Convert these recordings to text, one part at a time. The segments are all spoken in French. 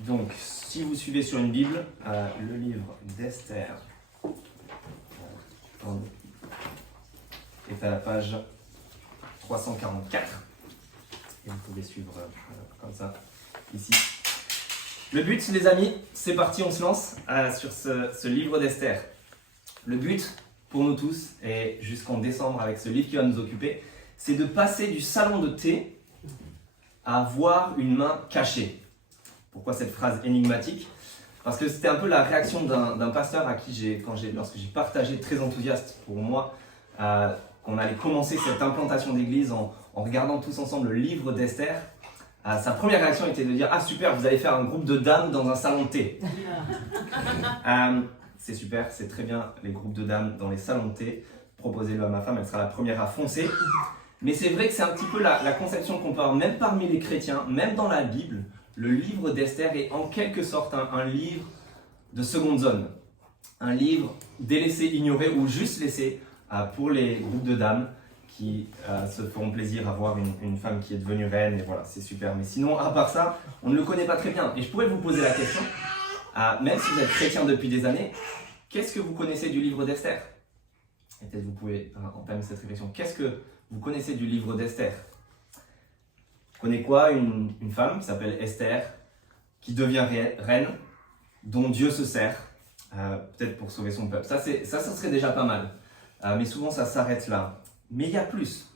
Donc, si vous suivez sur une Bible, le livre d'Esther est à la page 344. Et vous pouvez suivre comme ça, ici. Le but, les amis, c'est parti, on se lance sur ce livre d'Esther. Le but, pour nous tous, et jusqu'en décembre avec ce livre qui va nous occuper, c'est de passer du salon de thé à voir une main cachée. Pourquoi cette phrase énigmatique? Parce que c'était un peu la réaction d'un pasteur à qui lorsque j'ai partagé très enthousiaste pour moi qu'on allait commencer cette implantation d'église en regardant tous ensemble le livre d'Esther. Sa première réaction était de dire « Ah super, vous allez faire un groupe de dames dans un salon de thé. » C'est super, c'est très bien les groupes de dames dans les salons de thé. Proposez-le à ma femme, elle sera la première à foncer. Mais c'est vrai que c'est un petit peu la conception qu'on peut avoir même parmi les chrétiens, même dans la Bible. Le livre d'Esther est en quelque sorte un livre de seconde zone. Un livre délaissé, ignoré ou juste laissé pour les groupes de dames qui se feront plaisir à voir une femme qui est devenue reine. Et voilà, c'est super. Mais sinon, à part ça, on ne le connaît pas très bien. Et je pourrais vous poser la question, même si vous êtes chrétien depuis des années, qu'est-ce que vous connaissez du livre d'Esther? Et peut-être vous pouvez entamer cette réflexion. Qu'est-ce que vous connaissez du livre d'Esther? Vous connaissez quoi? Une femme qui s'appelle Esther, qui devient reine, dont Dieu se sert, peut-être pour sauver son peuple. Ça serait déjà pas mal. Mais souvent, ça s'arrête là. Mais il y a plus.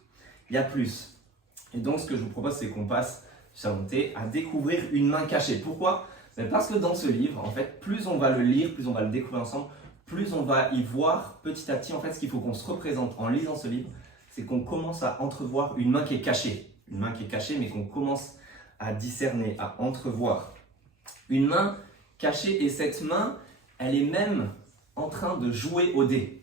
Il y a plus. Et donc, ce que je vous propose, c'est qu'on passe du salon de thé à découvrir une main cachée. Pourquoi? Parce que dans ce livre, en fait, plus on va le lire, plus on va le découvrir ensemble, plus on va y voir petit à petit, en fait, ce qu'il faut qu'on se représente en lisant ce livre, c'est qu'on commence à entrevoir une main qui est cachée. Une main qui est cachée, mais qu'on commence à discerner, à entrevoir. Une main cachée, et cette main, elle est même en train de jouer au dé.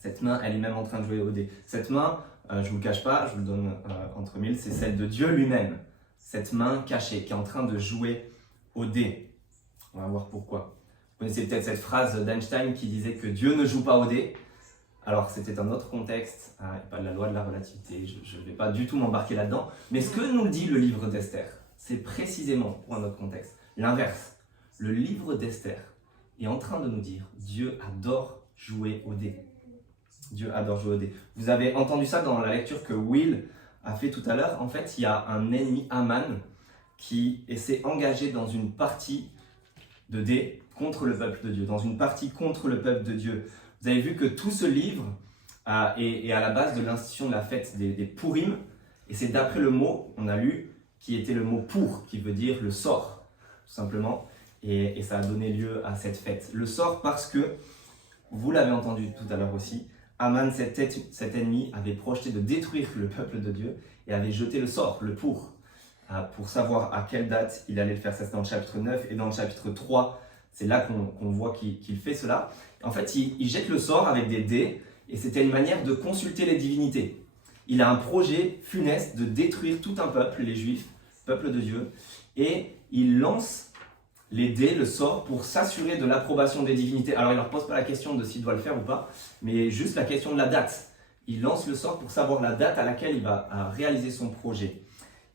Cette main, elle est même en train de jouer au dé. Cette main, je ne vous le cache pas, je vous le donne entre mille, c'est celle de Dieu lui-même. Cette main cachée qui est en train de jouer au dé. On va voir pourquoi. Vous connaissez peut-être cette phrase d'Einstein qui disait que Dieu ne joue pas au dé. Alors, c'était un autre contexte, pas de la loi de la relativité, je ne vais pas du tout m'embarquer là-dedans. Mais ce que nous dit le livre d'Esther, c'est précisément, pour un autre contexte, l'inverse. Le livre d'Esther est en train de nous dire « Dieu adore jouer au dé ». Dieu adore jouer au dé. Vous avez entendu ça dans la lecture que Will a fait tout à l'heure. En fait, il y a un ennemi, Aman, qui s'est engagé dans une partie de dé contre le peuple de Dieu, dans une partie contre le peuple de Dieu. Vous avez vu que tout ce livre est à la base de l'institution de la fête des Purim, et c'est d'après le mot, on a lu, qui était le mot pour, qui veut dire le sort, tout simplement, et ça a donné lieu à cette fête. Le sort parce que, vous l'avez entendu tout à l'heure aussi, Aman, cet ennemi, avait projeté de détruire le peuple de Dieu et avait jeté le sort, le pour savoir à quelle date il allait le faire. Ça, c'est dans le chapitre 9, et dans le chapitre 3, c'est là qu'on voit qu'il fait cela. En fait, il jette le sort avec des dés, et c'était une manière de consulter les divinités. Il a un projet funeste de détruire tout un peuple, les Juifs, peuple de Dieu, et il lance les dés, le sort, pour s'assurer de l'approbation des divinités. Alors, il ne leur pose pas la question de s'il doit le faire ou pas, mais juste la question de la date. Il lance le sort pour savoir la date à laquelle il va réaliser son projet.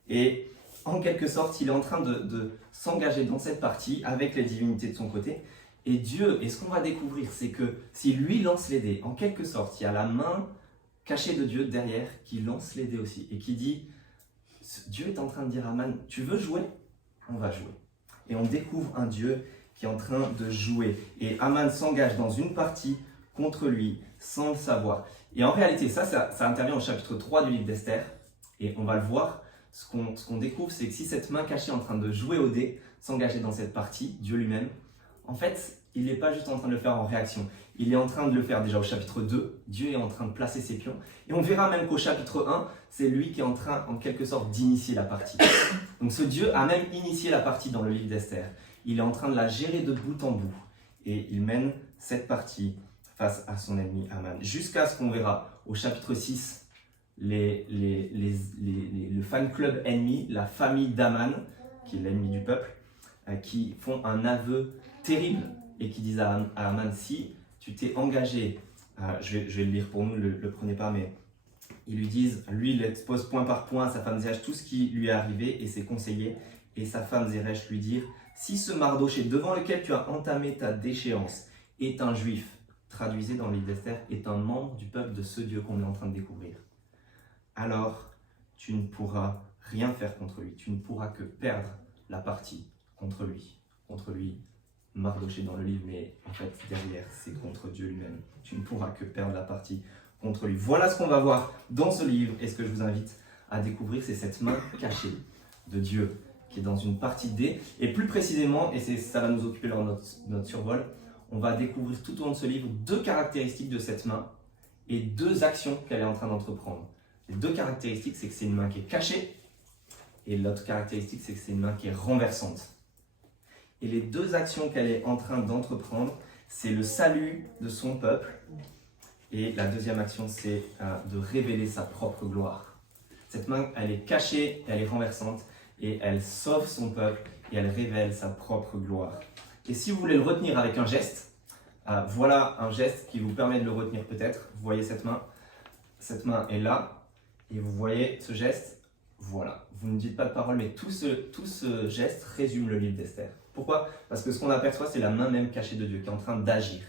Et en quelque sorte, il est en train de s'engager dans cette partie avec les divinités de son côté. Et Dieu, et ce qu'on va découvrir, c'est que si lui lance les dés, en quelque sorte, il y a la main cachée de Dieu derrière qui lance les dés aussi et qui dit, Dieu est en train de dire à Aman, tu veux jouer? On va jouer. Et on découvre un Dieu qui est en train de jouer. Et Aman s'engage dans une partie contre lui sans le savoir. Et en réalité, ça intervient au chapitre 3 du livre d'Esther. Et on va le voir. Ce qu'on découvre, c'est que si cette main cachée est en train de jouer au dé, s'engager dans cette partie, Dieu lui-même, en fait, il n'est pas juste en train de le faire en réaction. Il est en train de le faire déjà au chapitre 2. Dieu est en train de placer ses pions. Et on verra même qu'au chapitre 1, c'est lui qui est en train, en quelque sorte, d'initier la partie. Donc ce Dieu a même initié la partie dans le livre d'Esther. Il est en train de la gérer de bout en bout. Et il mène cette partie face à son ennemi Aman. Jusqu'à ce qu'on verra au chapitre 6, le fan club ennemi, la famille d'Aman, qui est l'ennemi du peuple, qui font un aveu terrible et qui disent à Aman, si tu t'es engagé, je vais le lire pour nous, le prenez pas, mais Ils lui disent, lui il expose point par point à sa femme Zeresh tout ce qui lui est arrivé et ses conseillers. Et sa femme Zeresh lui dit, si ce Mardoché devant lequel tu as entamé ta déchéance est un juif, traduisez dans le livre d'Esther, est un membre du peuple de ce Dieu qu'on est en train de découvrir, alors tu ne pourras rien faire contre lui, tu ne pourras que perdre la partie contre lui, Mardoché dans le livre, mais en fait derrière c'est contre Dieu lui-même, tu ne pourras que perdre la partie contre lui. Voilà ce qu'on va voir dans ce livre, et ce que je vous invite à découvrir, c'est cette main cachée de Dieu qui est dans une partie D, et plus précisément, et ça va nous occuper lors de notre survol, on va découvrir tout au long de ce livre 2 caractéristiques de cette main et 2 actions qu'elle est en train d'entreprendre. Les 2 caractéristiques, c'est que c'est une main qui est cachée, et l'autre caractéristique, c'est que c'est une main qui est renversante. Et les 2 actions qu'elle est en train d'entreprendre, c'est le salut de son peuple, et la deuxième action, c'est de révéler sa propre gloire. Cette main, elle est cachée, elle est renversante, et elle sauve son peuple, et elle révèle sa propre gloire. Et si vous voulez le retenir avec un geste, voilà un geste qui vous permet de le retenir peut-être. Vous voyez cette main est là, et vous voyez ce geste, voilà. Vous ne dites pas de parole, mais tout ce geste résume le livre d'Esther. Pourquoi? Parce que ce qu'on aperçoit, c'est la main même cachée de Dieu qui est en train d'agir.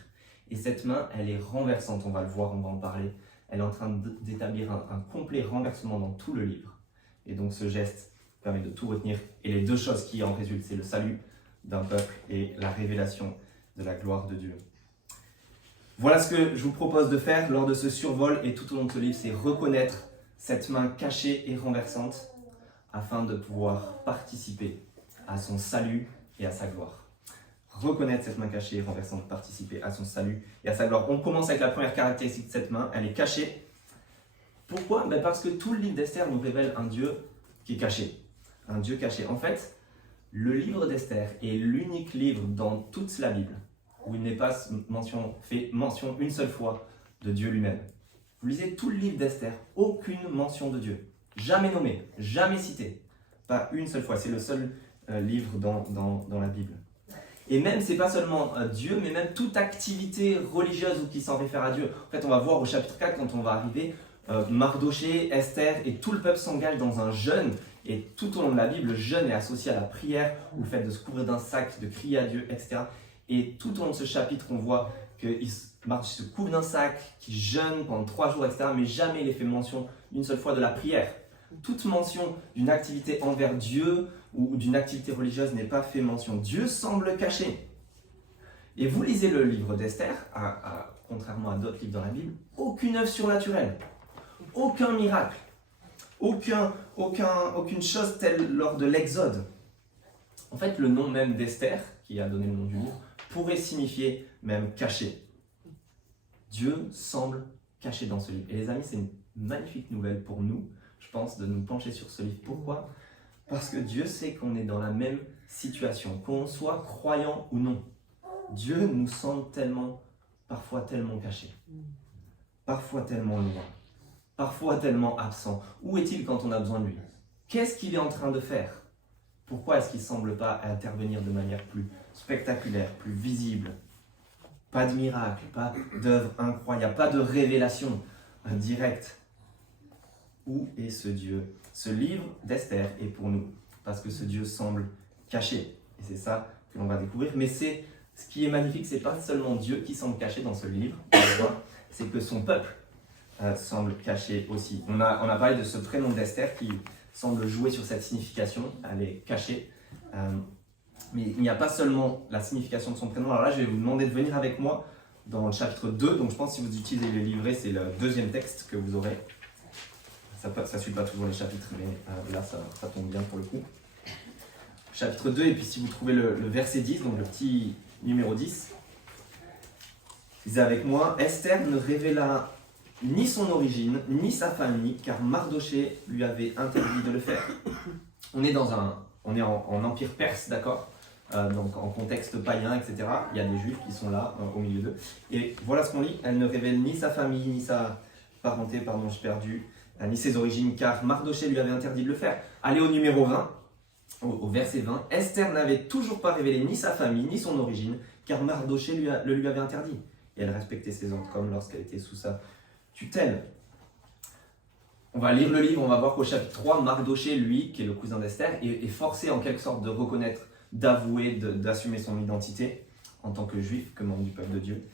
Et cette main, elle est renversante, on va le voir, on va en parler. Elle est en train d'établir un complet renversement dans tout le livre. Et donc ce geste permet de tout retenir. Et les 2 choses qui en résultent, c'est le salut d'un peuple et la révélation de la gloire de Dieu. Voilà ce que je vous propose de faire lors de ce survol et tout au long de ce livre, c'est reconnaître cette main cachée et renversante afin de pouvoir participer à son salut et à sa gloire. Reconnaître cette main cachée et renversante, participer à son salut et à sa gloire. On commence avec la première caractéristique de cette main, elle est cachée. Pourquoi? Parce que tout le livre d'Esther nous révèle un Dieu qui est caché. Un Dieu caché. En fait, le livre d'Esther est l'unique livre dans toute la Bible où il n'est pas fait mention une seule fois de Dieu lui-même. Vous lisez tout le livre d'Esther, aucune mention de Dieu. Jamais nommé, jamais cité. Pas une seule fois. C'est le seul livre dans la Bible. Et même, c'est pas seulement Dieu, mais même toute activité religieuse ou qui s'en réfère à Dieu. En fait, on va voir au chapitre 4, quand on va arriver, Mardoché, Esther et tout le peuple s'engage dans un jeûne. Et tout au long de la Bible, le jeûne est associé à la prière, ou le fait de se couvrir d'un sac, de crier à Dieu, etc. Et tout au long de ce chapitre, on voit qu'il se couvre d'un sac, qu'il jeûne pendant 3 jours, etc. Mais jamais il est fait mention une seule fois de la prière. Toute mention d'une activité envers Dieu ou d'une activité religieuse n'est pas fait mention. Dieu semble caché. Et vous lisez le livre d'Esther, contrairement à d'autres livres dans la Bible, aucune œuvre surnaturelle, aucun miracle, aucune chose telle lors de l'Exode. En fait, le nom même d'Esther, qui a donné le nom du livre, pourrait signifier même caché. Dieu semble caché dans ce livre. Et les amis, c'est une magnifique nouvelle pour nous, je pense, de nous pencher sur ce livre. Pourquoi? Parce que Dieu sait qu'on est dans la même situation, qu'on soit croyant ou non. Dieu nous semble parfois tellement caché, parfois tellement loin, parfois tellement absent. Où est-il quand on a besoin de lui? Qu'est-ce qu'il est en train de faire? Pourquoi est-ce qu'il ne semble pas intervenir de manière plus spectaculaire, plus visible? Pas de miracle, pas d'œuvre incroyable, pas de révélation directe. Où est ce Dieu? Ce livre d'Esther est pour nous, parce que ce Dieu semble caché. Et c'est ça que l'on va découvrir. Mais ce qui est magnifique, ce n'est pas seulement Dieu qui semble caché dans ce livre, c'est que son peuple semble caché aussi. On a parlé de ce prénom d'Esther qui semble jouer sur cette signification, elle est cachée. Mais il n'y a pas seulement la signification de son prénom. Alors là, je vais vous demander de venir avec moi dans le chapitre 2. Donc je pense que si vous utilisez le livret, c'est le deuxième texte que vous aurez. Ça ne suit pas toujours les chapitres, mais là, ça tombe bien pour le coup. Chapitre 2, et puis si vous trouvez le verset 10, donc le petit numéro 10, lisez avec moi. Esther ne révéla ni son origine, ni sa famille, car Mardoché lui avait interdit de le faire. On est en empire perse, d'accord, donc en contexte païen, etc. Il y a des juifs qui sont là, au milieu d'eux. Et voilà ce qu'on lit. Elle ne révèle ni sa famille, ni sa parenté, j'ai perdu, ni ses origines, car Mardoché lui avait interdit de le faire. Allez au numéro 20, au verset 20. Esther n'avait toujours pas révélé ni sa famille, ni son origine, car Mardoché le lui avait interdit. Et elle respectait ses ordres comme lorsqu'elle était sous sa tutelle. On va lire le livre, on va voir qu'au chapitre 3, Mardoché, lui, qui est le cousin d'Esther, est forcé en quelque sorte de reconnaître, d'avouer, d'assumer son identité en tant que juif, que membre du peuple de Dieu.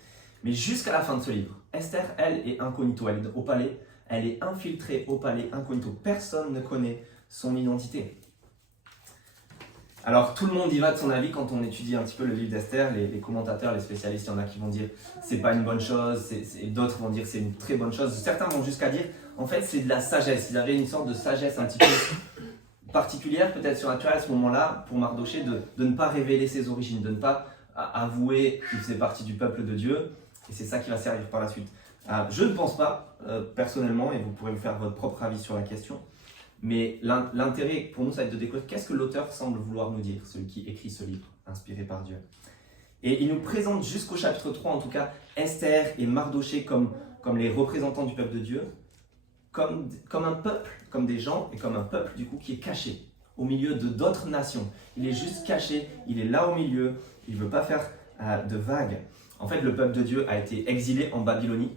Mais jusqu'à la fin de ce livre, Esther, elle, est incognito, elle est au palais, elle est infiltrée au palais incognito. Personne ne connaît son identité. Alors tout le monde y va de son avis quand on étudie un petit peu le livre d'Esther, les commentateurs, les spécialistes, il y en a qui vont dire c'est pas une bonne chose, d'autres vont dire c'est une très bonne chose. Certains vont jusqu'à dire en fait c'est de la sagesse, il avait une sorte de sagesse un petit peu particulière, peut-être surnaturelle à ce moment-là, pour Mardoché de ne pas révéler ses origines, de ne pas avouer qu'il faisait partie du peuple de Dieu, et c'est ça qui va servir par la suite. Je ne pense pas, personnellement, et vous pourrez vous faire votre propre avis sur la question, mais l'intérêt pour nous, ça va être de découvrir qu'est-ce que l'auteur semble vouloir nous dire, celui qui écrit ce livre, inspiré par Dieu. Et il nous présente jusqu'au chapitre 3, en tout cas, Esther et Mardoché comme les représentants du peuple de Dieu, comme un peuple, comme des gens, et comme un peuple, du coup, qui est caché au milieu de d'autres nations. Il est juste caché, il est là au milieu, il ne veut pas faire de vagues. En fait, le peuple de Dieu a été exilé en Babylonie,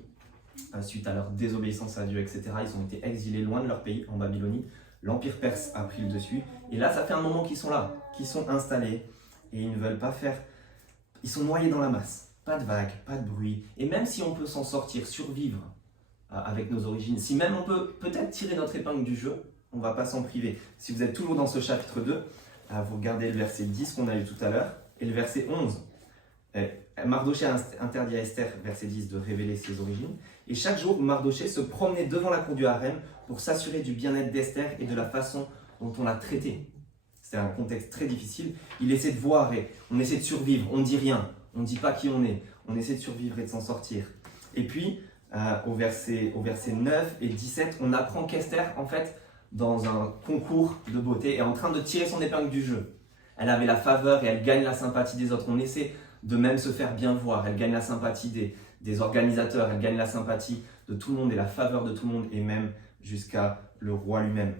suite à leur désobéissance à Dieu, etc. Ils ont été exilés loin de leur pays, en Babylonie. L'Empire perse a pris le dessus. Et là, ça fait un moment qu'ils sont là, qu'ils sont installés. Et ils ne veulent pas faire... Ils sont noyés dans la masse. Pas de vagues, pas de bruit. Et même si on peut s'en sortir, survivre avec nos origines, si même on peut peut-être tirer notre épingle du jeu, on ne va pas s'en priver. Si vous êtes toujours dans ce chapitre 2, vous regardez le verset 10 qu'on a lu tout à l'heure, et le verset 11. Mardoché interdit à Esther, verset 10, de révéler ses origines. Et chaque jour, Mardoché se promenait devant la cour du harem pour s'assurer du bien-être d'Esther et de la façon dont on l'a traitée. C'était un contexte très difficile. Il essaie de voir et on essaie de survivre. On ne dit rien, on ne dit pas qui on est. On essaie de survivre et de s'en sortir. Et puis, au verset 9 et 17, on apprend qu'Esther, en fait, dans un concours de beauté, est en train de tirer son épingle du jeu. Elle avait la faveur et elle gagne la sympathie des autres. On essaie de même se faire bien voir. Elle gagne la sympathie des organisateurs, elle gagne la sympathie de tout le monde et la faveur de tout le monde, et même jusqu'à le roi lui-même.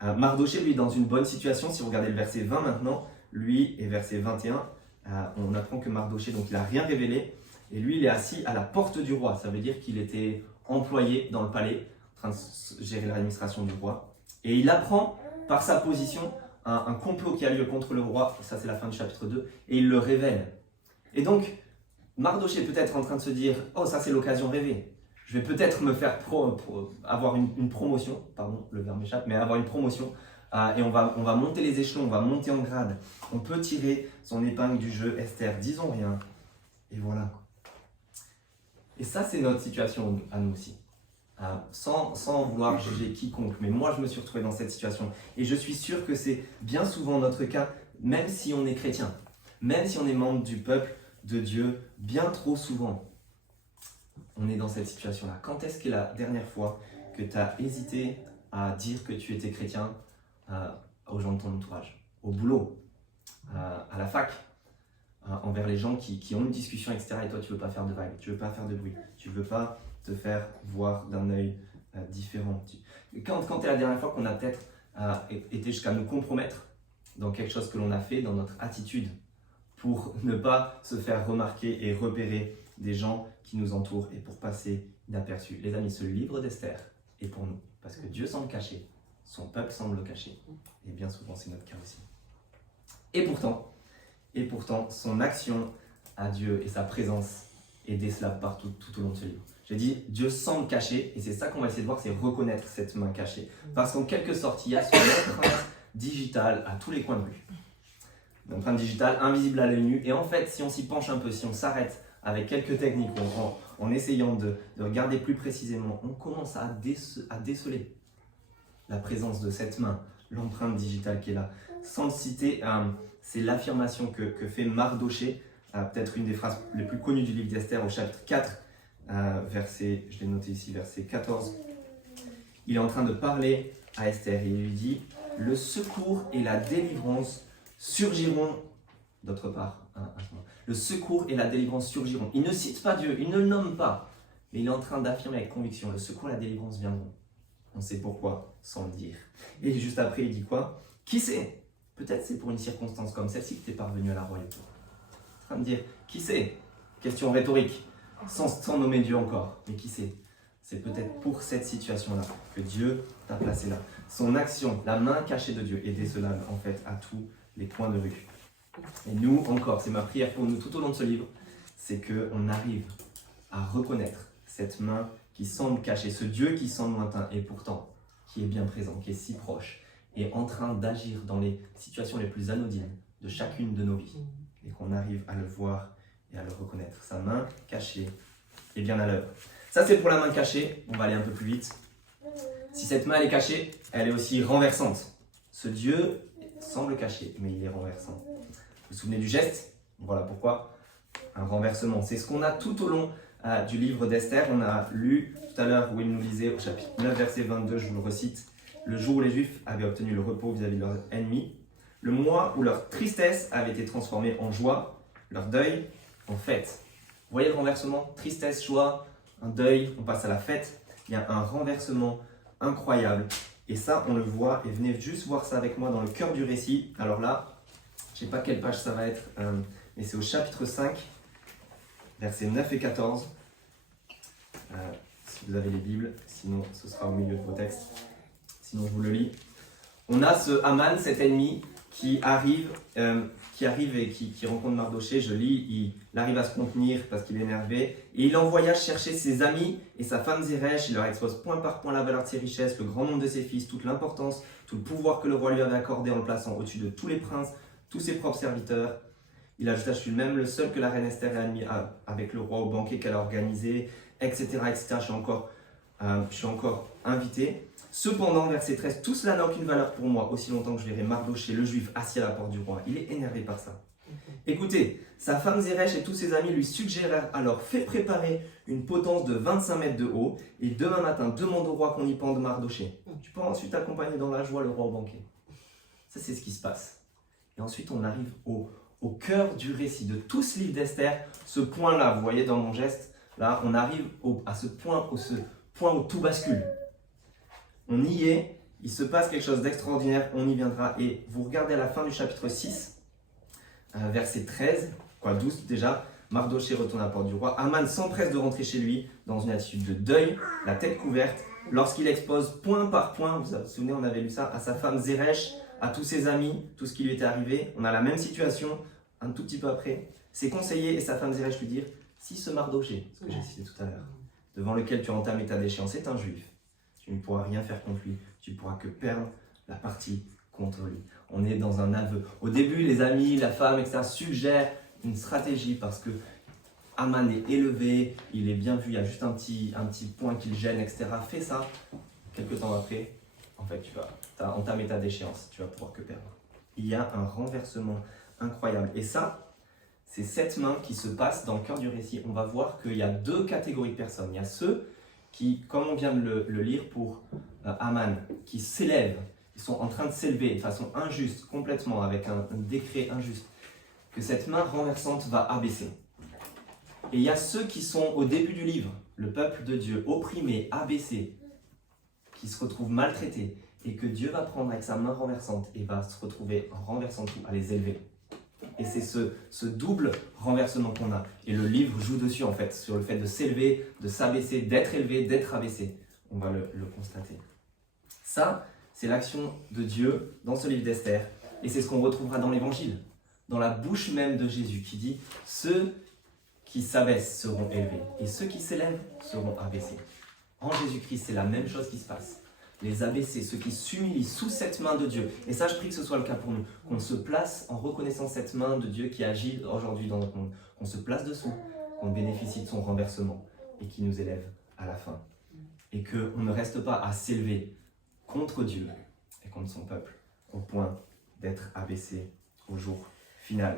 Mardoché, lui, est dans une bonne situation. Si vous regardez le verset 20 maintenant, lui, et verset 21, on apprend que Mardoché, donc il n'a rien révélé, et lui, il est assis à la porte du roi. Ça veut dire qu'il était employé dans le palais, en train de gérer l'administration du roi. Et il apprend, par sa position, un complot qui a lieu contre le roi, ça c'est la fin du chapitre 2, et il le révèle. Et donc, Mardoché est peut-être en train de se dire « Oh, ça c'est l'occasion rêvée, je vais peut-être me faire avoir une promotion, pardon, le verbe m'échappe, mais avoir une promotion, et on va monter les échelons, on va monter en grade. On peut tirer son épingle du jeu, Esther, disons rien, et voilà. » Et ça c'est notre situation à nous aussi. Sans vouloir juger quiconque, mais moi je me suis retrouvé dans cette situation et je suis sûr que c'est bien souvent notre cas, même si on est chrétien, même si on est membre du peuple de Dieu, bien trop souvent on est dans cette situation-là. Quand est-ce que la dernière fois que tu as hésité à dire que tu étais chrétien aux gens de ton entourage, au boulot, à la fac, envers les gens qui ont une discussion, etc. Et toi tu veux pas faire de vagues, tu veux pas faire de bruit, tu veux pas te faire voir d'un œil différent. Quand est la dernière fois qu'on a peut-être été jusqu'à nous compromettre dans quelque chose que l'on a fait, dans notre attitude, pour ne pas se faire remarquer et repérer des gens qui nous entourent et pour passer inaperçu. Les amis, ce livre d'Esther est pour nous, parce que Dieu semble caché, son peuple semble le cacher, et bien souvent c'est notre cas aussi. Et pourtant, son action à Dieu et sa présence est décelable partout, tout au long de ce livre. J'ai dit, Dieu semble caché, et c'est ça qu'on va essayer de voir, c'est reconnaître cette main cachée. Parce qu'en quelque sorte, il y a son empreinte digitale à tous les coins de rue. Une empreinte digitale invisible à l'œil nu. Et en fait, si on s'y penche un peu, si on s'arrête avec quelques techniques, en essayant de regarder plus précisément, on commence à déceler la présence de cette main, l'empreinte digitale qui est là. Sans le citer, c'est l'affirmation que fait Mardoché, peut-être une des phrases les plus connues du livre d'Esther au chapitre 4, verset, je l'ai noté ici, verset 14. Il est en train de parler à Esther et il lui dit « Le secours et la délivrance surgiront d'autre part. » Le secours et la délivrance surgiront. Il ne cite pas Dieu, il ne le nomme pas, mais il est en train d'affirmer avec conviction « Le secours et la délivrance viendront. » On sait pourquoi, sans le dire. Et juste après, il dit quoi? Qui sait? Peut-être c'est pour une circonstance comme celle-ci que tu es parvenu à la royauté. En train de dire, qui sait? Question rhétorique, sans nommer Dieu encore, mais qui sait? C'est peut-être pour cette situation-là que Dieu t'a placé là. Son action, la main cachée de Dieu, est décelable en fait à tous les coins de rue. Et nous encore, c'est ma prière pour nous tout au long de ce livre, c'est qu'on arrive à reconnaître cette main qui semble cachée, ce Dieu qui semble lointain et pourtant qui est bien présent, qui est si proche et en train d'agir dans les situations les plus anodines de chacune de nos vies. Et qu'on arrive à le voir et à le reconnaître. Sa main cachée est bien à l'œuvre. Ça, c'est pour la main cachée. On va aller un peu plus vite. Si cette main est cachée, elle est aussi renversante. Ce Dieu semble caché, mais il est renversant. Vous vous souvenez du geste? Voilà pourquoi. Un renversement. C'est ce qu'on a tout au long du livre d'Esther. On a lu tout à l'heure où il nous lisait au chapitre 9, verset 22, je vous le recite. Le jour où les Juifs avaient obtenu le repos vis-à-vis de leurs ennemis, le mois où leur tristesse avait été transformée en joie, leur deuil en fête. Vous voyez le renversement? Tristesse, joie, un deuil, on passe à la fête. Il y a un renversement incroyable. Et ça, on le voit. Et venez juste voir ça avec moi dans le cœur du récit. Alors là, je ne sais pas quelle page ça va être, mais c'est au chapitre 5, versets 9 et 14. Si vous avez les Bibles, sinon ce sera au milieu de vos textes. Sinon, je vous le lis. On a ce Haman, cet ennemi, qui arrive et qui rencontre Mardoché. Je lis, il arrive à se contenir parce qu'il est énervé. Et il envoya chercher ses amis et sa femme Zeresh. Il leur expose point par point la valeur de ses richesses, le grand nombre de ses fils, toute l'importance, tout le pouvoir que le roi lui avait accordé en le plaçant au-dessus de tous les princes, tous ses propres serviteurs. Il ajouta, je suis même le seul que la reine Esther ait admis avec le roi au banquet qu'elle a organisé, etc. etc. Je suis encore invité. Cependant, verset 13, tout cela n'a aucune valeur pour moi, aussi longtemps que je verrai Mardoché, le juif, assis à la porte du roi. Il est énervé par ça. Écoutez, sa femme Zeresh et tous ses amis lui suggérèrent alors, fais préparer une potence de 25 mètres de haut, et demain matin, demande au roi qu'on y pende Mardoché. Tu peux ensuite accompagner dans la joie le roi au banquet. Ça, c'est ce qui se passe. Et ensuite, on arrive au cœur du récit de tout ce livre d'Esther, ce point-là, vous voyez dans mon geste, là, on arrive à ce point où tout bascule. On y est, il se passe quelque chose d'extraordinaire, on y viendra. Et vous regardez à la fin du chapitre 6, verset 13, 12 déjà, Mardoché retourne à la porte du roi. Haman s'empresse de rentrer chez lui dans une attitude de deuil, la tête couverte, lorsqu'il expose point par point, vous vous souvenez, on avait lu ça, à sa femme Zeresh, à tous ses amis, tout ce qui lui était arrivé. On a la même situation, un tout petit peu après. Ses conseillers et sa femme Zeresh lui dirent, si ce Mardoché, ce que j'ai cité tout à l'heure, devant lequel tu entames ta déchéance, est un juif, tu ne pourras rien faire contre lui, tu ne pourras que perdre la partie contre lui. On est dans un aveu. Au début, les amis, la femme, etc. suggèrent une stratégie parce que Haman est élevé, il est bien vu, il y a juste un petit point qui le gêne, etc. Fais ça. Quelques temps après, en fait, tu as entamé ta déchéance, tu vas pouvoir que perdre. Il y a un renversement incroyable. Et ça, c'est cette main qui se passe dans le cœur du récit. On va voir qu'il y a deux catégories de personnes. Il y a ceux qui, comme on vient de le lire pour Haman, qui s'élèvent, ils sont en train de s'élever de façon injuste, complètement, avec un décret injuste, que cette main renversante va abaisser. Et il y a ceux qui sont au début du livre, le peuple de Dieu, opprimé, abaissé, qui se retrouvent maltraités, et que Dieu va prendre avec sa main renversante et va se retrouver en renversant tout, à les élever. Et c'est ce double renversement qu'on a. Et le livre joue dessus, en fait, sur le fait de s'élever, de s'abaisser, d'être élevé, d'être abaissé. On va le constater. Ça, c'est l'action de Dieu dans ce livre d'Esther. Et c'est ce qu'on retrouvera dans l'Évangile, dans la bouche même de Jésus, qui dit « Ceux qui s'abaissent seront élevés, et ceux qui s'élèvent seront abaissés. » En Jésus-Christ, c'est la même chose qui se passe. Les abaissés, ceux qui s'humilient sous cette main de Dieu. Et ça, je prie que ce soit le cas pour nous. Qu'on se place en reconnaissant cette main de Dieu qui agit aujourd'hui dans notre monde. Qu'on se place dessous, qu'on bénéficie de son renversement et qui nous élève à la fin. Et qu'on ne reste pas à s'élever contre Dieu et contre son peuple au point d'être abaissé au jour final.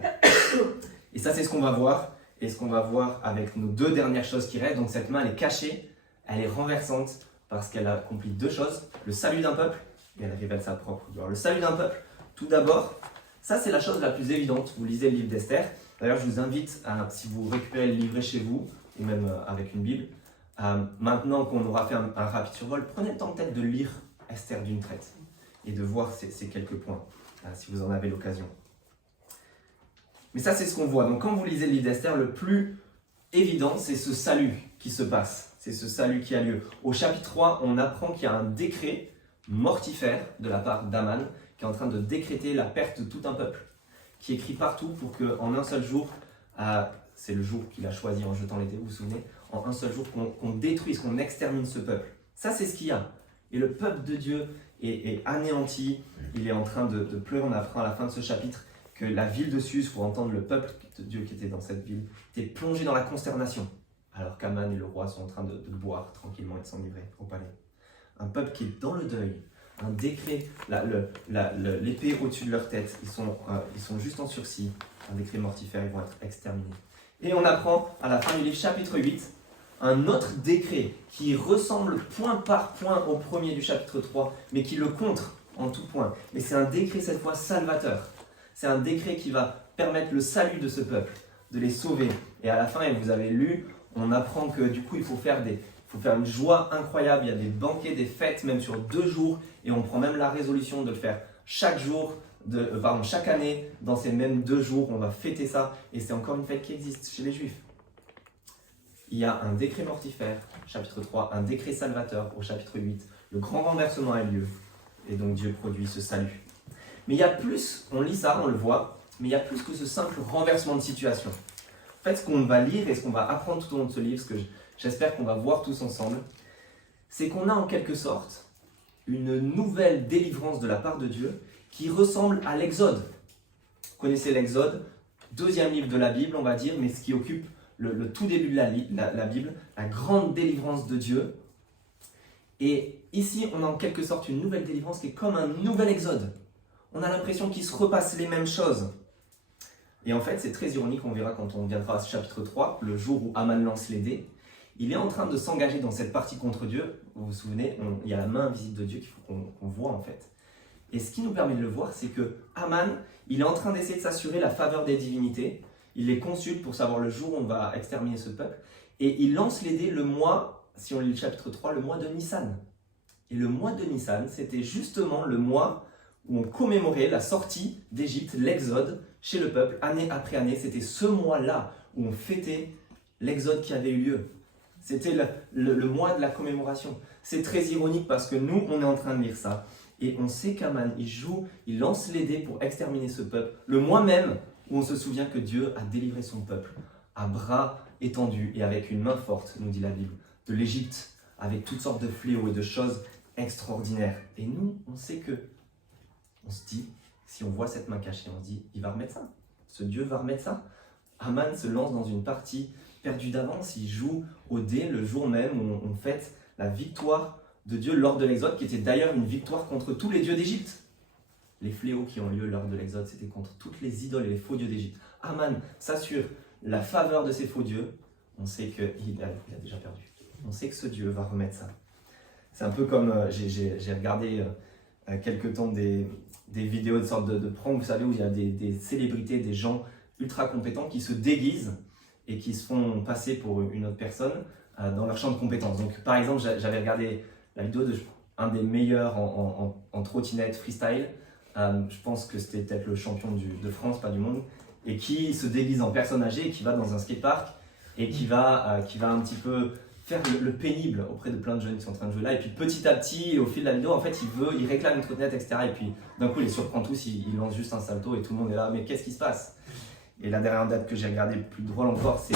Et ça, c'est ce qu'on va voir. Et ce qu'on va voir avec nos deux dernières choses qui restent. Donc cette main, elle est cachée, elle est renversante, parce qu'elle accomplit deux choses, le salut d'un peuple, et elle révèle sa propre gloire. Le salut d'un peuple, tout d'abord, ça c'est la chose la plus évidente. Vous lisez le livre d'Esther. D'ailleurs, je vous invite, si vous récupérez le livret chez vous, ou même avec une Bible, maintenant qu'on aura fait un rapide survol, prenez le temps peut-être de lire Esther d'une traite, et de voir ces quelques points, si vous en avez l'occasion. Mais ça, c'est ce qu'on voit. Donc quand vous lisez le livre d'Esther, le plus évident, c'est ce salut qui se passe. c'est ce salut qui a lieu. Au chapitre 3, on apprend qu'il y a un décret mortifère de la part d'Aman qui est en train de décréter la perte de tout un peuple, qui écrit partout pour qu'en un seul jour, c'est le jour qu'il a choisi en jetant l'été, vous vous souvenez, en un seul jour qu'on détruise, qu'on extermine ce peuple. Ça, c'est ce qu'il y a. Et le peuple de Dieu est anéanti, il est en train de pleurer. On apprend à la fin de ce chapitre que la ville de Suse, il faut entendre le peuple de Dieu qui était dans cette ville, était plongé dans la consternation, alors qu'Aman et le roi sont en train de boire tranquillement et de s'enivrer au palais. Un peuple qui est dans le deuil, un décret, l'épée au-dessus de leur tête, ils sont juste en sursis, un décret mortifère, ils vont être exterminés. Et on apprend à la fin du livre, chapitre 8, un autre décret qui ressemble point par point au premier du chapitre 3, mais qui le contre en tout point. Et c'est un décret cette fois salvateur. C'est un décret qui va permettre le salut de ce peuple, de les sauver. Et à la fin, et vous avez lu, on apprend que du coup, il faut faire une joie incroyable. Il y a des banquets, des fêtes, même sur 2 jours. Et on prend même la résolution de le faire chaque année, dans ces mêmes 2 jours. On va fêter ça. Et c'est encore une fête qui existe chez les Juifs. Il y a un décret mortifère, chapitre 3, un décret salvateur au chapitre 8. Le grand renversement a lieu. Et donc Dieu produit ce salut. Mais il y a plus, on lit ça, on le voit, mais il y a plus que ce simple renversement de situation. En fait, ce qu'on va lire et ce qu'on va apprendre tout au long de ce livre, ce que j'espère qu'on va voir tous ensemble, c'est qu'on a en quelque sorte une nouvelle délivrance de la part de Dieu qui ressemble à l'Exode. Vous connaissez l'Exode, 2e livre de la Bible, on va dire, mais ce qui occupe le tout début de la Bible, la grande délivrance de Dieu. Et ici, on a en quelque sorte une nouvelle délivrance qui est comme un nouvel Exode. On a l'impression qu'il se repasse les mêmes choses. Et en fait, c'est très ironique, on verra quand on viendra à ce chapitre 3, le jour où Aman lance les dés. Il est en train de s'engager dans cette partie contre Dieu. Vous vous souvenez, il y a la main invisible de Dieu qu'il faut qu'on voit en fait. Et ce qui nous permet de le voir, c'est que Aman, il est en train d'essayer de s'assurer la faveur des divinités. Il les consulte pour savoir le jour où on va exterminer ce peuple. Et il lance les dés le mois, si on lit le chapitre 3, le mois de Nissan. Et le mois de Nissan, c'était justement le mois où on commémorait la sortie d'Égypte, l'exode, chez le peuple, année après année. C'était ce mois-là où on fêtait l'exode qui avait eu lieu. C'était le mois de la commémoration. C'est très ironique parce que nous, on est en train de lire ça. Et on sait qu'Aman, il lance les dés pour exterminer ce peuple. Le mois même où on se souvient que Dieu a délivré son peuple à bras étendus et avec une main forte, nous dit la Bible, de l'Égypte, avec toutes sortes de fléaux et de choses extraordinaires. Et nous, on sait que, on se dit, si on voit cette main cachée, on se dit, il va remettre ça. Ce Dieu va remettre ça. Aman se lance dans une partie perdue d'avance. Il joue au dé le jour même où on fête la victoire de Dieu lors de l'Exode, qui était d'ailleurs une victoire contre tous les dieux d'Égypte. Les fléaux qui ont lieu lors de l'Exode, c'était contre toutes les idoles et les faux dieux d'Égypte. Aman s'assure la faveur de ces faux dieux. On sait qu'il a déjà perdu. On sait que ce Dieu va remettre ça. C'est un peu comme, j'ai regardé quelque temps des vidéos de sorte de prank, vous savez, où il y a des célébrités, des gens ultra compétents qui se déguisent et qui se font passer pour une autre personne dans leur champ de compétences. Donc par exemple, j'avais regardé la vidéo d'un des meilleurs en trottinette freestyle. Je pense que c'était peut-être le champion de France, pas du monde, et qui se déguise en personne âgée et qui va dans un skatepark et qui va un petit peu faire le pénible auprès de plein de jeunes qui sont en train de jouer là. Et puis petit à petit, au fil de la vidéo, en fait, il réclame une trottinette, etc. Et puis d'un coup, il les surprend tous, il lance juste un salto et tout le monde est là. Mais qu'est-ce qui se passe? Et la dernière date que j'ai regardée, plus drôle encore, c'est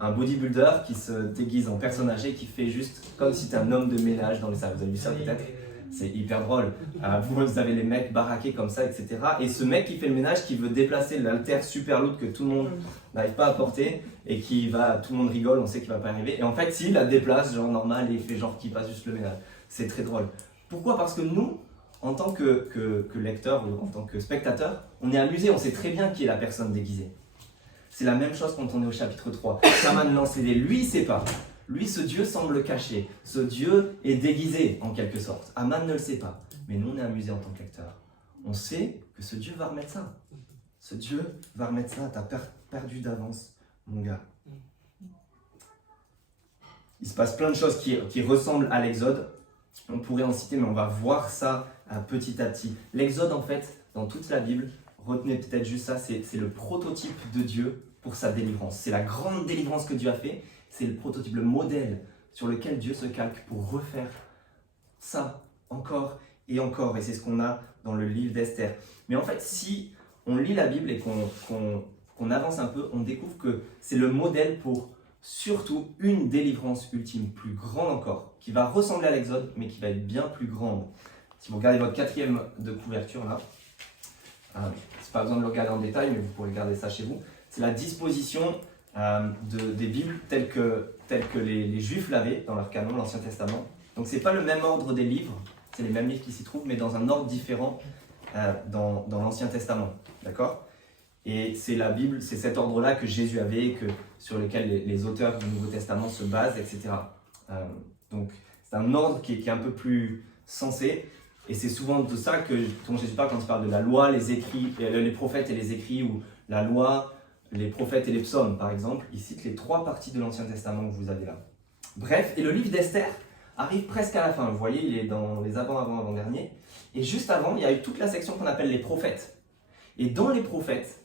un bodybuilder qui se déguise en personne âgée, qui fait juste comme si c'était un homme de ménage dans les salles. Vous avez vu ça peut-être? C'est hyper drôle. Vous avez les mecs baraqués comme ça, etc. Et ce mec qui fait le ménage, qui veut déplacer l'haltère super lourd que tout le monde n'arrive pas à porter et tout le monde rigole, on sait qu'il va pas arriver. Et en fait, s'il la déplace, genre normal, et il fait genre qu'il passe juste le ménage. C'est très drôle. Pourquoi? Parce que nous, en tant que lecteur ou en tant que spectateur, on est amusé, on sait très bien qui est la personne déguisée. C'est la même chose quand on est au chapitre 3. Aman lance les dés, lui il sait pas. Lui, ce Dieu semble caché. Ce Dieu est déguisé en quelque sorte. Aman ne le sait pas. Mais nous, on est amusés en tant que lecteur. On sait que ce Dieu va remettre ça. Ce Dieu va remettre ça. T'as perdu d'avance, mon gars. Il se passe plein de choses qui ressemblent à l'Exode. On pourrait en citer, mais on va voir ça petit à petit. L'Exode, en fait, dans toute la Bible, retenez peut-être juste ça, c'est le prototype de Dieu pour sa délivrance. C'est la grande délivrance que Dieu a fait. C'est le prototype, le modèle sur lequel Dieu se calque pour refaire ça encore et encore. Et c'est ce qu'on a dans le livre d'Esther. Mais en fait, si on lit la Bible et qu'on avance un peu, on découvre que c'est le modèle pour surtout une délivrance ultime, plus grande encore, qui va ressembler à l'Exode, mais qui va être bien plus grande. Si vous regardez votre 4e de couverture là, c'est pas besoin de le regarder en détail, mais vous pourrez regarder ça chez vous. C'est la disposition des Bibles telles que les Juifs l'avaient dans leur canon, l'Ancien Testament. Donc c'est pas le même ordre des livres, c'est les mêmes livres qui s'y trouvent, mais dans un ordre différent dans l'Ancien Testament. D'accord ? Et c'est la Bible, c'est cet ordre-là que Jésus avait, sur lequel les auteurs du Nouveau Testament se basent, etc. Donc c'est un ordre qui est un peu plus sensé. Et c'est souvent de ça dont Jésus parle quand il parle de la loi, les prophètes et les écrits, ou la loi, les prophètes et les psaumes, par exemple. Il cite les 3 parties de l'Ancien Testament que vous avez là. Bref, et le livre d'Esther arrive presque à la fin. Vous voyez, il est dans les avant-derniers. Et juste avant, il y a eu toute la section qu'on appelle les prophètes. Et dans les prophètes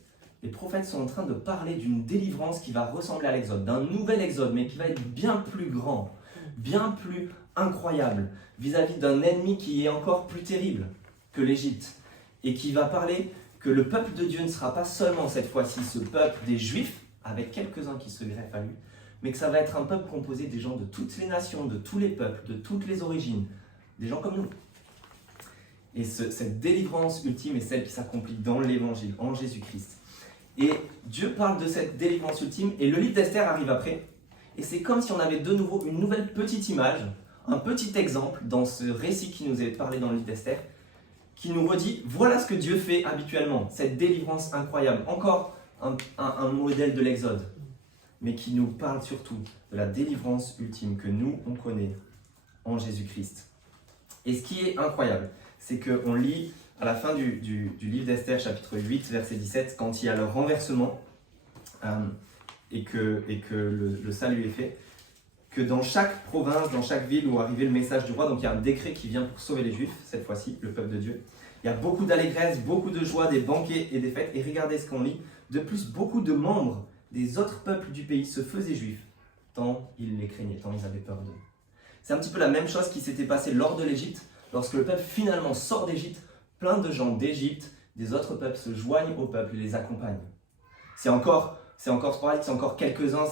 sont en train de parler d'une délivrance qui va ressembler à l'Exode, d'un nouvel Exode, mais qui va être bien plus grand, bien plus incroyable, vis-à-vis d'un ennemi qui est encore plus terrible que l'Égypte, et qui va parler que le peuple de Dieu ne sera pas seulement cette fois-ci ce peuple des Juifs, avec quelques-uns qui se greffent à lui, mais que ça va être un peuple composé des gens de toutes les nations, de tous les peuples, de toutes les origines, des gens comme nous. Et cette délivrance ultime est celle qui s'accomplit dans l'Évangile, en Jésus-Christ. Et Dieu parle de cette délivrance ultime, et le livre d'Esther arrive après, et c'est comme si on avait de nouveau une nouvelle petite image, un petit exemple dans ce récit qui nous est parlé dans le livre d'Esther, qui nous redit, voilà ce que Dieu fait habituellement, cette délivrance incroyable, encore un modèle de l'Exode, mais qui nous parle surtout de la délivrance ultime que nous, on connaît en Jésus-Christ. Et ce qui est incroyable, c'est qu'on lit à la fin du livre d'Esther, chapitre 8, verset 17, quand il y a le renversement et que le salut est fait, que dans chaque province, dans chaque ville où arrivait le message du roi, donc il y a un décret qui vient pour sauver les Juifs, cette fois-ci, le peuple de Dieu, il y a beaucoup d'allégresse, beaucoup de joie, des banquets et des fêtes, et regardez ce qu'on lit, de plus, beaucoup de membres des autres peuples du pays se faisaient juifs, tant ils les craignaient, tant ils avaient peur d'eux. C'est un petit peu la même chose qui s'était passé lors de l'Égypte, lorsque le peuple finalement sort d'Égypte, plein de gens d'Égypte, des autres peuples se joignent au peuple et les accompagnent. C'est encore sporadique, c'est encore quelques-uns,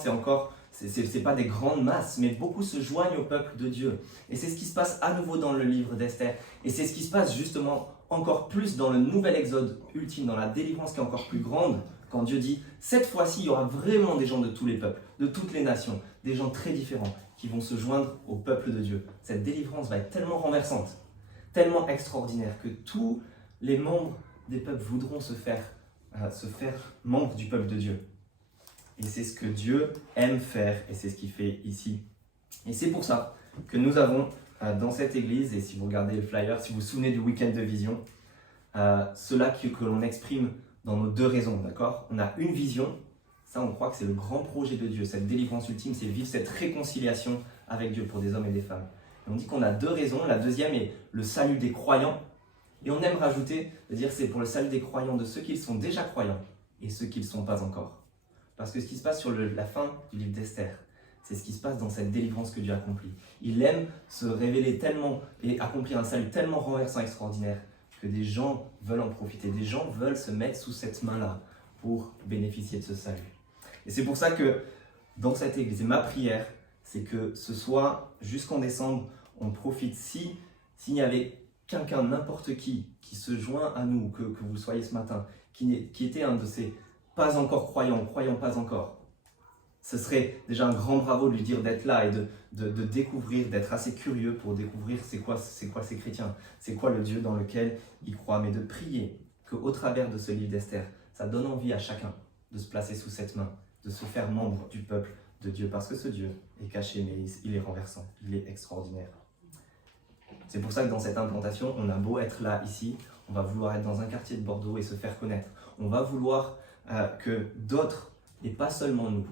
c'est pas des grandes masses, mais beaucoup se joignent au peuple de Dieu. Et c'est ce qui se passe à nouveau dans le livre d'Esther. Et c'est ce qui se passe justement encore plus dans le nouvel exode ultime, dans la délivrance qui est encore plus grande, quand Dieu dit, cette fois-ci, il y aura vraiment des gens de tous les peuples, de toutes les nations, des gens très différents qui vont se joindre au peuple de Dieu. Cette délivrance va être tellement renversante, tellement extraordinaire, que tous les membres des peuples voudront se faire membres du peuple de Dieu. Et c'est ce que Dieu aime faire, et c'est ce qu'il fait ici. Et c'est pour ça que nous avons dans cette église, et si vous regardez le flyer, si vous vous souvenez du week-end de vision, cela que l'on exprime dans nos 2 raisons, d'accord ? On a une vision, ça on croit que c'est le grand projet de Dieu, cette délivrance ultime, c'est vivre cette réconciliation avec Dieu pour des hommes et des femmes. Et on dit qu'on a 2 raisons, la deuxième est le salut des croyants, et on aime rajouter, de dire c'est pour le salut des croyants, de ceux qui sont déjà croyants, et ceux qui ne le sont pas encore. Parce que ce qui se passe sur la fin du livre d'Esther, c'est ce qui se passe dans cette délivrance que Dieu accomplit. Il aime se révéler tellement et accomplir un salut tellement renversant, extraordinaire, que des gens veulent en profiter, des gens veulent se mettre sous cette main-là pour bénéficier de ce salut. Et c'est pour ça que dans cette église, ma prière, c'est que ce soit jusqu'en décembre, on profite. S'il y avait quelqu'un, n'importe qui se joint à nous, que vous soyez ce matin, qui était un de ces pas encore croyants pas encore, ce serait déjà un grand bravo de lui dire d'être là et de découvrir, d'être assez curieux pour découvrir c'est quoi ces chrétiens, c'est quoi le Dieu dans lequel ils croient, mais de prier qu'au travers de ce livre d'Esther, ça donne envie à chacun de se placer sous cette main, de se faire membre du peuple de Dieu, parce que ce Dieu est caché, mais il est renversant, il est extraordinaire. C'est pour ça que dans cette implantation, on a beau être là, ici, on va vouloir être dans un quartier de Bordeaux et se faire connaître. On va vouloir que d'autres, et pas seulement nous,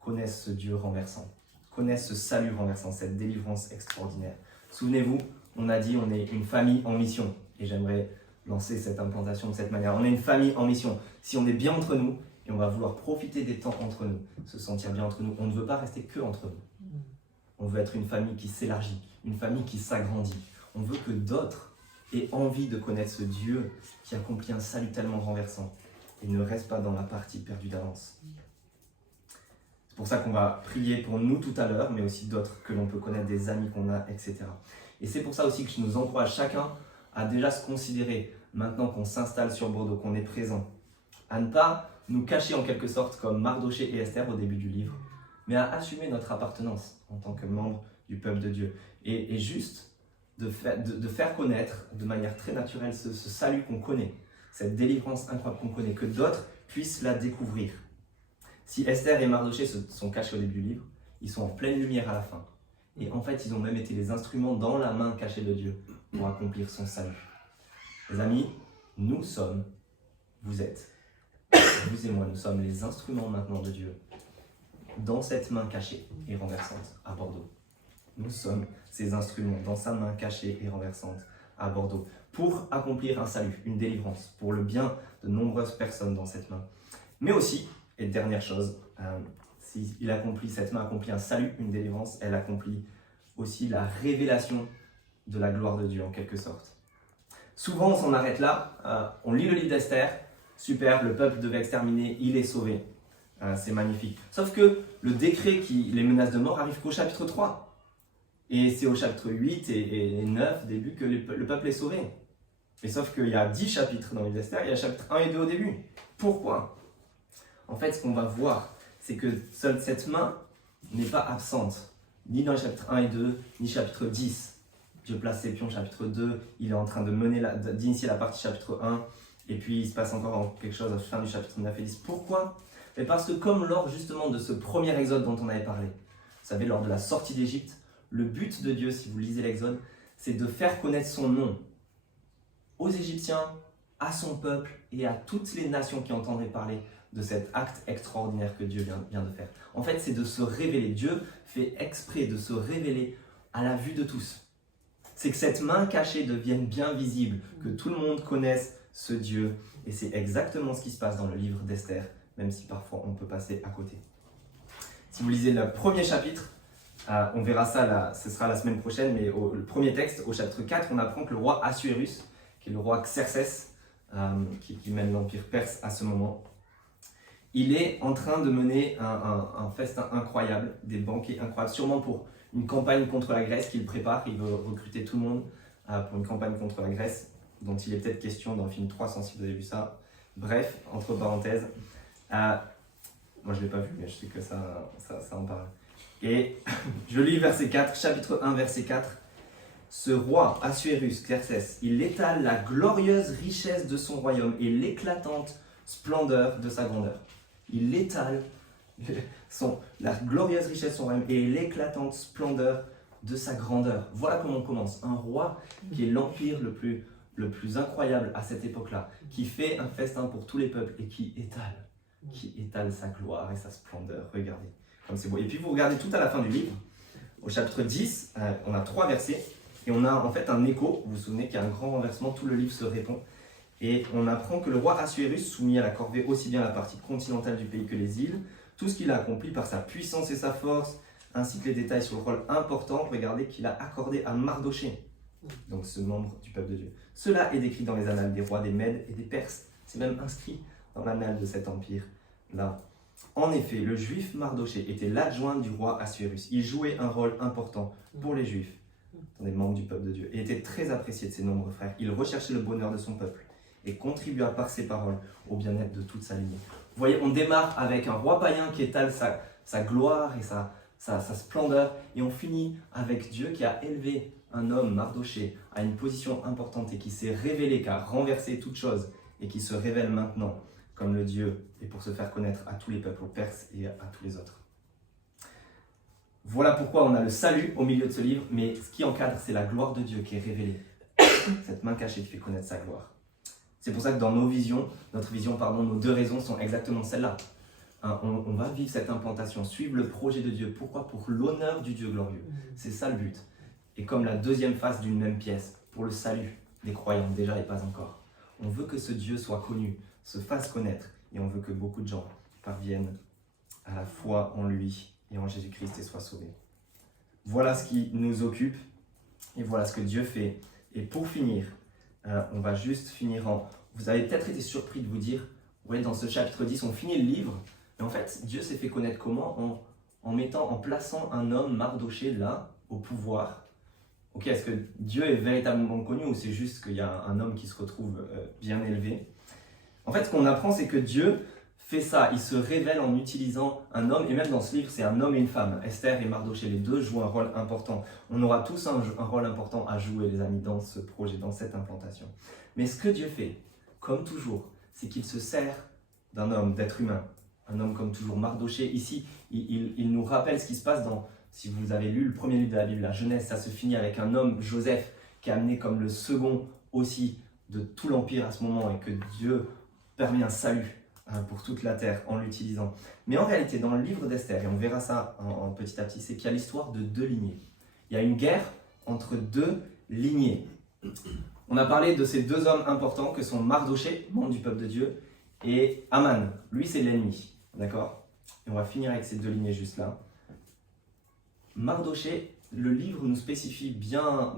connaissent ce Dieu renversant, connaissent ce salut renversant, cette délivrance extraordinaire. Souvenez-vous, on a dit on est une famille en mission, et j'aimerais lancer cette implantation de cette manière. On est une famille en mission. Si on est bien entre nous, et on va vouloir profiter des temps entre nous, se sentir bien entre nous, on ne veut pas rester que entre nous. On veut être une famille qui s'élargit, une famille qui s'agrandit. On veut que d'autres aient envie de connaître ce Dieu qui accomplit un salut tellement renversant et ne reste pas dans la partie perdue d'avance. C'est pour ça qu'on va prier pour nous tout à l'heure, mais aussi d'autres que l'on peut connaître, des amis qu'on a, etc. Et c'est pour ça aussi que je nous encourage chacun à déjà se considérer, maintenant qu'on s'installe sur Bordeaux, qu'on est présent, à ne pas nous cacher en quelque sorte comme Mardoché et Esther au début du livre, mais à assumer notre appartenance en tant que membre du peuple de Dieu. Et juste de faire connaître de manière très naturelle ce salut qu'on connaît, cette délivrance incroyable qu'on connaît, que d'autres puissent la découvrir. Si Esther et Mardoché se sont cachés au début du livre, ils sont en pleine lumière à la fin. Et en fait, ils ont même été les instruments dans la main cachée de Dieu pour accomplir son salut. Les amis, nous sommes, vous êtes, vous et moi, nous sommes les instruments maintenant de Dieu dans cette main cachée et renversante à Bordeaux. Nous sommes ces instruments dans sa main cachée et renversante à Bordeaux pour accomplir un salut, une délivrance, pour le bien de nombreuses personnes dans cette main. Mais aussi, et dernière chose, si cette main accomplit un salut, une délivrance, elle accomplit aussi la révélation de la gloire de Dieu en quelque sorte. Souvent on s'en arrête là, on lit le livre d'Esther, super, le peuple devait exterminer, il est sauvé, c'est magnifique. Sauf que le décret qui les menace de mort arrive qu'au chapitre 3. Et c'est au chapitre 8 et 9, début, que le peuple est sauvé. Mais sauf qu'il y a 10 chapitres dans le livre d'Esther, il y a chapitre 1 et 2 au début. Pourquoi ? En fait, ce qu'on va voir, c'est que seule cette main n'est pas absente, ni dans les chapitres 1 et 2, ni chapitre 10. Dieu place ses pions, chapitre 2, il est en train d'initier la partie chapitre 1, et puis il se passe encore quelque chose à la fin du chapitre 9 et 10. Pourquoi ? Mais parce que comme lors justement de ce premier exode dont on avait parlé, vous savez, lors de la sortie d'Égypte, le but de Dieu, si vous lisez l'Exode, c'est de faire connaître son nom aux Égyptiens, à son peuple et à toutes les nations qui entendraient parler de cet acte extraordinaire que Dieu vient de faire. En fait, c'est de se révéler. Dieu fait exprès de se révéler à la vue de tous. C'est que cette main cachée devienne bien visible, que tout le monde connaisse ce Dieu. Et c'est exactement ce qui se passe dans le livre d'Esther, même si parfois on peut passer à côté. Si vous lisez le premier chapitre, on verra ça, ce sera la semaine prochaine, mais le premier texte, au chapitre 4, on apprend que le roi Assuérus, qui est le roi Xerxès, qui mène l'empire perse à ce moment, il est en train de mener un festin incroyable, des banquets incroyables, sûrement pour une campagne contre la Grèce qu'il prépare. Il veut recruter tout le monde pour une campagne contre la Grèce, dont il est peut-être question dans le film 300 si vous avez vu ça. Bref, entre parenthèses, moi je ne l'ai pas vu, mais je sais que ça en parle. Et je lis verset 4, chapitre 1, verset 4. Ce roi, Assuérus, Xerxès, il étale la glorieuse richesse de son royaume et l'éclatante splendeur de sa grandeur. Il étale la glorieuse richesse de son royaume et l'éclatante splendeur de sa grandeur. Voilà comment on commence. Un roi qui est l'empire le plus incroyable à cette époque-là, qui fait un festin pour tous les peuples et qui étale sa gloire et sa splendeur. Regardez. Comme c'est beau. Et puis vous regardez tout à la fin du livre, au chapitre 10, on a 3 versets, et on a en fait un écho, vous vous souvenez qu'il y a un grand renversement, tout le livre se répond, et on apprend que le roi Assuérus, soumis à la corvée aussi bien la partie continentale du pays que les îles, tout ce qu'il a accompli par sa puissance et sa force, ainsi que les détails sur le rôle important, regardez qu'il a accordé à Mardoché, donc ce membre du peuple de Dieu. Cela est décrit dans les annales des rois des Mèdes et des Perses, c'est même inscrit dans l'annale de cet empire-là. En effet, le juif Mardoché était l'adjoint du roi Assuérus. Il jouait un rôle important pour les juifs, des membres du peuple de Dieu, et était très apprécié de ses nombreux frères. Il recherchait le bonheur de son peuple et contribua par ses paroles au bien-être de toute sa lignée. Vous voyez, on démarre avec un roi païen qui étale sa gloire et sa splendeur, et on finit avec Dieu qui a élevé un homme, Mardoché, à une position importante et qui s'est révélé, qui a renversé toute chose et qui se révèle maintenant comme le Dieu, et pour se faire connaître à tous les peuples, aux Perses et à tous les autres. Voilà pourquoi on a le salut au milieu de ce livre, mais ce qui encadre, c'est la gloire de Dieu qui est révélée. Cette main cachée qui fait connaître sa gloire. C'est pour ça que dans nos visions, nos 2 raisons sont exactement celles-là. On va vivre cette implantation, suivre le projet de Dieu. Pourquoi ? Pour l'honneur du Dieu glorieux. C'est ça le but. Et comme la deuxième face d'une même pièce, pour le salut des croyants, déjà et pas encore. On veut que ce Dieu soit connu, se fasse connaître, et on veut que beaucoup de gens parviennent à la foi en lui et en Jésus-Christ et soient sauvés. Voilà ce qui nous occupe et voilà ce que Dieu fait. Et pour finir, on va juste finir en... Vous avez peut-être été surpris de vous dire, ouais, dans ce chapitre 10, on finit le livre, mais en fait, Dieu s'est fait connaître comment en plaçant un homme, Mardochée, là, au pouvoir. Ok, est-ce que Dieu est véritablement connu ou c'est juste qu'il y a un homme qui se retrouve bien élevé? En fait, ce qu'on apprend, c'est que Dieu fait ça. Il se révèle en utilisant un homme, et même dans ce livre, c'est un homme et une femme. Esther et Mardochée, les deux jouent un rôle important. On aura tous un rôle important à jouer, les amis, dans ce projet, dans cette implantation. Mais ce que Dieu fait, comme toujours, c'est qu'il se sert d'un homme, d'être humain. Un homme comme toujours, Mardochée. Ici, il nous rappelle ce qui se passe dans... Si vous avez lu le premier livre de la Bible, la Genèse, ça se finit avec un homme, Joseph, qui est amené comme le second aussi de tout l'Empire à ce moment et que Dieu permet un salut pour toute la terre en l'utilisant. Mais en réalité, dans le livre d'Esther, et on verra ça en petit à petit, c'est qu'il y a l'histoire de deux lignées. Il y a une guerre entre deux lignées. On a parlé de ces deux hommes importants que sont Mardochée, membre du peuple de Dieu, et Aman. Lui, c'est l'ennemi. D'accord? Et on va finir avec ces deux lignées juste là. Mardochée, le livre nous spécifie bien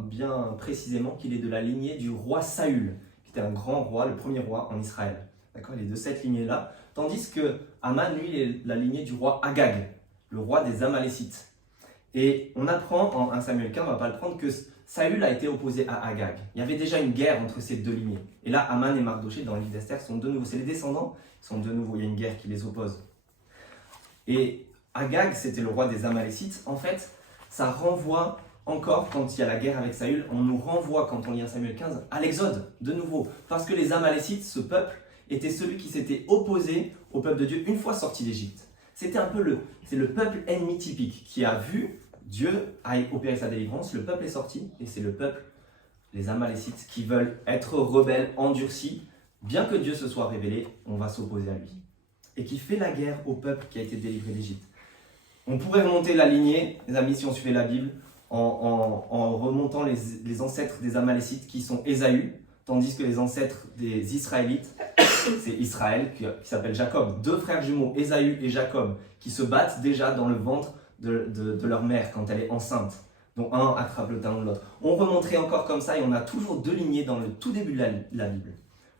précisément qu'il est de la lignée du roi Saül, qui était un grand roi, le premier roi en Israël. D'accord, il est de cette lignée-là. Tandis que Aman, lui, il est la lignée du roi Agag, le roi des Amalécites. Et on apprend en 1 Samuel 15, on ne va pas le prendre, que Saül a été opposé à Agag. Il y avait déjà une guerre entre ces deux lignées. Et là, Aman et Mardochée, dans le livre d'Esther, sont de nouveau. C'est les descendants, ils sont de nouveau. Il y a une guerre qui les oppose. Et Agag, c'était le roi des Amalécites. En fait, ça renvoie encore, quand il y a la guerre avec Saül, on nous renvoie, quand on lit 1 Samuel 15, à l'Exode, de nouveau. Parce que les Amalécites, ce peuple, était celui qui s'était opposé au peuple de Dieu une fois sorti d'Égypte. C'était un peu le peuple ennemi typique qui a vu Dieu opérer sa délivrance. Le peuple est sorti et c'est le peuple, les Amalécites, qui veulent être rebelles, endurcis. Bien que Dieu se soit révélé, on va s'opposer à lui. Et qui fait la guerre au peuple qui a été délivré d'Égypte. On pourrait remonter la lignée, les amis, si on suivait la Bible, en remontant les ancêtres des Amalécites qui sont Ésaü, tandis que les ancêtres des Israélites, c'est Israël qui s'appelle Jacob. Deux frères jumeaux, Ésaü et Jacob, qui se battent déjà dans le ventre de leur mère quand elle est enceinte, dont un attrape le talon de l'autre. On remonterait encore comme ça et on a toujours deux lignées dans le tout début de la Bible,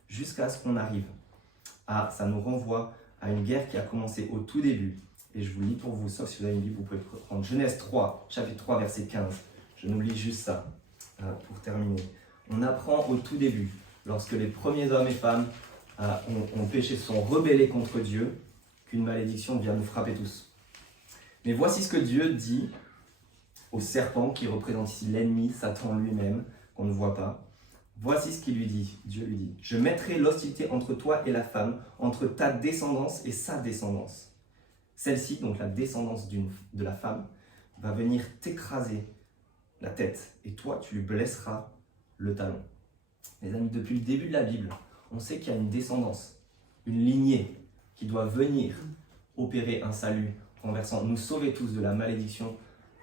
jusqu'à ce qu'on arrive ça nous renvoie à une guerre qui a commencé au tout début. Et je vous lis pour vous, sauf si vous avez une Bible, vous pouvez prendre Genèse 3, chapitre 3, verset 15. Je nous lis juste ça pour terminer. On apprend au tout début, lorsque les premiers hommes et femmes ont péché, sont rebellés contre Dieu, qu'une malédiction vient nous frapper tous. Mais voici ce que Dieu dit au serpent, qui représente ici l'ennemi, Satan lui-même, qu'on ne voit pas. Voici ce qu'il lui dit, Dieu lui dit, « Je mettrai l'hostilité entre toi et la femme, entre ta descendance et sa descendance. Celle-ci, donc la descendance de la femme, va venir t'écraser la tête, et toi, tu lui blesseras le talon. » Les amis, depuis le début de la Bible, on sait qu'il y a une descendance, une lignée qui doit venir opérer un salut renversant, nous sauver tous de la malédiction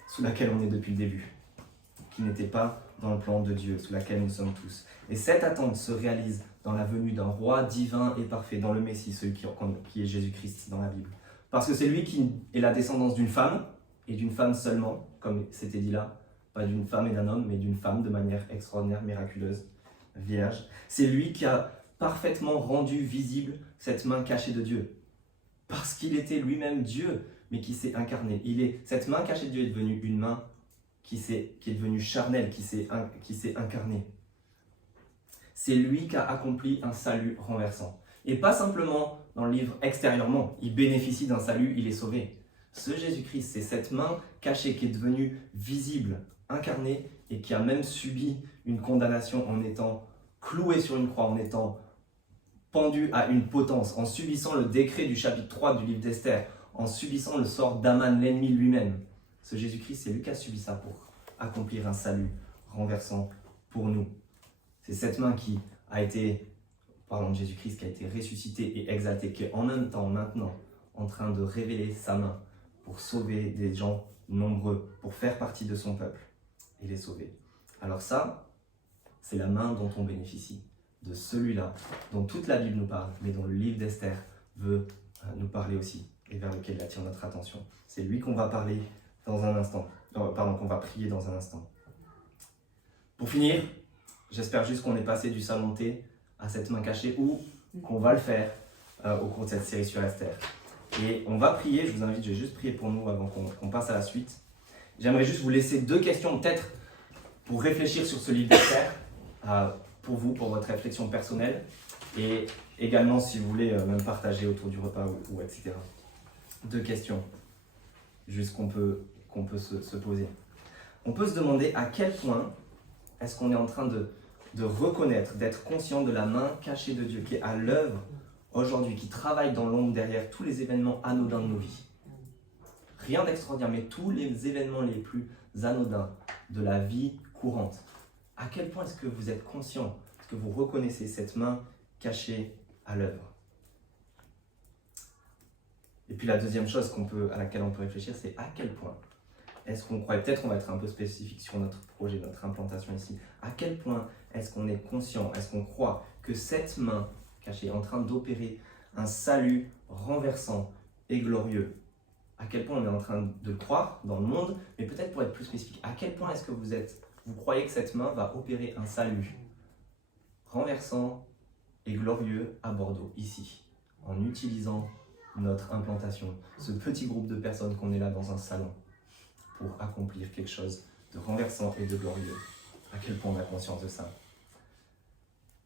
sous laquelle on est depuis le début, qui n'était pas dans le plan de Dieu, sous laquelle nous sommes tous. Et cette attente se réalise dans la venue d'un roi divin et parfait, dans le Messie, celui qui est Jésus-Christ dans la Bible. Parce que c'est lui qui est la descendance d'une femme, et d'une femme seulement, comme c'était dit là, pas d'une femme et d'un homme, mais d'une femme de manière extraordinaire, miraculeuse, vierge. C'est lui qui a parfaitement rendu visible cette main cachée de Dieu. Parce qu'il était lui-même Dieu, mais qui s'est incarné. Cette main cachée de Dieu est devenue une main qui est devenue charnelle, qui s'est incarnée. C'est lui qui a accompli un salut renversant. Et pas simplement dans le livre extérieurement, il bénéficie d'un salut, il est sauvé. Ce Jésus-Christ, c'est cette main cachée qui est devenue visible, incarnée, et qui a même subi une condamnation en étant cloué sur une croix, en étant pendu à une potence, en subissant le décret du chapitre 3 du livre d'Esther, en subissant le sort d'Aman, l'ennemi lui-même. Ce Jésus-Christ, c'est lui qui a subi ça pour accomplir un salut renversant pour nous. C'est cette main qui a été, parlant de Jésus-Christ, qui a été ressuscité et exalté, qui est en même temps maintenant en train de révéler sa main pour sauver des gens nombreux, pour faire partie de son peuple et les sauver. Alors ça, c'est la main dont on bénéficie, de celui-là, dont toute la Bible nous parle, mais dont le livre d'Esther veut nous parler aussi, et vers lequel il attire notre attention. C'est lui qu'on va parler dans un instant. Pardon, qu'on va prier dans un instant. Pour finir, j'espère juste qu'on est passé du salon de thé à cette main cachée ou qu'on va le faire au cours de cette série sur Esther. Et on va prier, je vous invite, je vais juste prier pour nous avant qu'on passe à la suite. J'aimerais juste vous laisser 2 questions peut-être pour réfléchir sur ce livre d'Esther, pour vous, pour votre réflexion personnelle et également si vous voulez même partager autour du repas ou etc. 2 questions juste qu'on peut se poser. On peut se demander à quel point est-ce qu'on est en train de reconnaître, d'être conscient de la main cachée de Dieu qui est à l'œuvre aujourd'hui, qui travaille dans l'ombre derrière tous les événements anodins de nos vies. Rien d'extraordinaire, mais tous les événements les plus anodins de la vie courante. À quel point est-ce que vous êtes conscient, est-ce que vous reconnaissez cette main cachée à l'œuvre? Et puis la deuxième chose à laquelle on peut réfléchir, c'est à quel point est-ce qu'on croit, peut-être on va être un peu spécifique sur notre projet, notre implantation ici, à quel point est-ce qu'on est conscient, est-ce qu'on croit que cette main cachée est en train d'opérer un salut renversant et glorieux? À quel point on est en train de le croire dans le monde, mais peut-être pour être plus spécifique, à quel point est-ce que vous croyez que cette main va opérer un salut renversant et glorieux à Bordeaux, ici, en utilisant notre implantation, ce petit groupe de personnes qu'on est là dans un salon, pour accomplir quelque chose de renversant et de glorieux. À quel point on a conscience de ça?